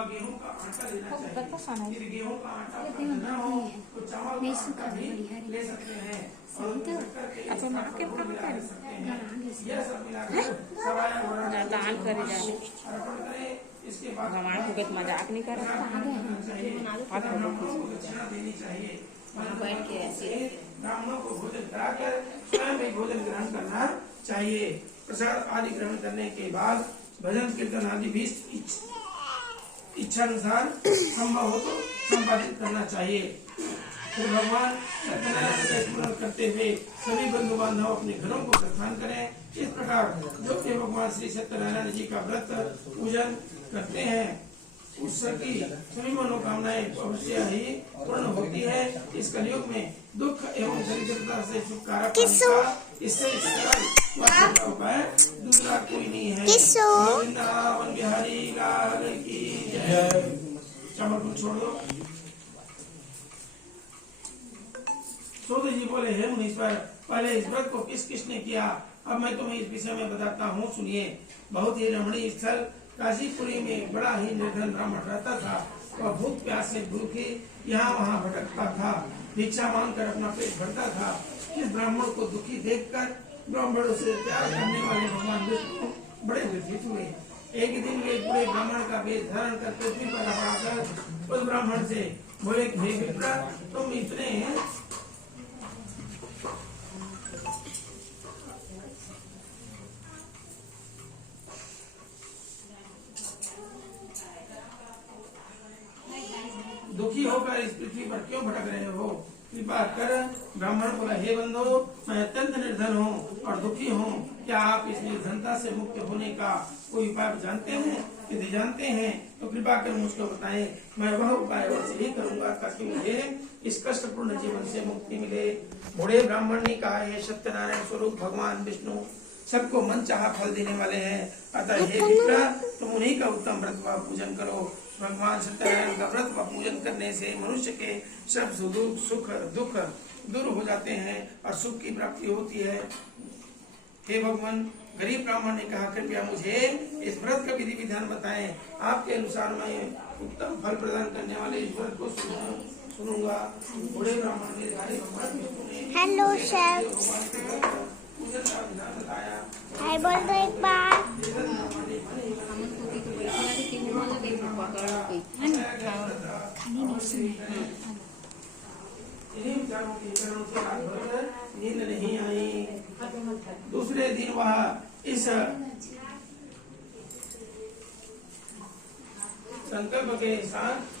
वह गेहूं का आटा लेना चाहिए। यदि गेहूं का आटा पसंद न हो तो चावल का आटा भी ले सकते हैं और शक्कर के साथ गुड़ मिला सकते हैं। यह सब मिलाकर सवाया वरण दान करें। इसके बाद मजाक नहीं कर ब्राह्मणों को दक्षिणा देनी चाहिए। ब्राह्मणों को भोजन कराकर स्वयं भी भोजन ग्रहण करना चाहिए। प्रसाद आदि ग्रहण करने के बाद भजन कीर्तन आदि भी इच्छानुसार संभव हो तो संपादित करना चाहिए। फिर भगवान सत्यनारायण का स्मरण करते हुए सभी बंधु बांधव अपने घरों को प्रस्थान करें। इस प्रकार जो कि भगवान श्री सत्यनारायण जी का व्रत पूजन करते हैं उसकी सभी मनोकामनाएं अवश्य ही पूर्ण होती है। इस कलयुग में दुख एवं दरिद्रता से छुटकारा पाने का इससे सरल उपाय दूसरा कोई नहीं है। वृंदावन बिहारी लाल की जय। चावल छोड़ दो। सूत जी बोले, हे मुनीश्वर, पहले इस व्रत को किस किसने किया, अब मैं तुम्हें इस विषय में बताता हूँ, सुनिए। बहुत ही रमणीय स्थल काशीपुरी में बड़ा ही निर्धन ब्राह्मण रहता था। वह भूख प्यास से भूखे यहाँ वहाँ भटकता था, भिक्षा मांगकर अपना पेट भरता था। इस ब्राह्मण को दुखी देखकर ब्राह्मणों से प्यार करने वाले भगवान विष्णु बड़े व्यथित हुए। एक दिन वे बूढ़े ब्राह्मण का वेश धारण कर पृथ्वी पर रखकर उस ब्राह्मण से बोले, हे विप्र, तुम इतने दुखी होकर इस पृथ्वी पर क्यों भटक रहे हो? कृपा कर। ब्राह्मण बोला, हे बंधु, मैं अत्यंत निर्धन हूँ और दुखी हूँ। क्या आप इस निर्धनता से मुक्त होने का कोई उपाय जानते हैं? यदि जानते हैं तो कृपा कर मुझको बताएं। मैं वह उपाय वैसे ही करूँगा ताकि मुझे इस कष्टपूर्ण जीवन से मुक्ति मिले। बूढ़े ब्राह्मण ने कहा, हे सत्यनारायण स्वरूप भगवान विष्णु सबको मन चाहा फल देने वाले हैं, अतः हे विप्र, तुम उन्हीं का उत्तम व्रत व पूजन करो। भगवान सत्यनारायण का व्रत व पूजन करने से मनुष्य के सब सुख दुख दूर हो जाते हैं और सुख की प्राप्ति होती है। हे भगवान, गरीब ब्राह्मण ने कहा, कृपया मुझे इस व्रत का विधि विधान बताएं। आपके अनुसार मैं उत्तम फल प्रदान करने वाले इस व्रत को सुनूंगा। बूढ़े ब्राह्मण ने हेलो शेफ, पूजन का विधान बताया। हाय बोल दो एक बार। नींद नहीं आई। दूसरे दिन वह इस संकल्प के साथ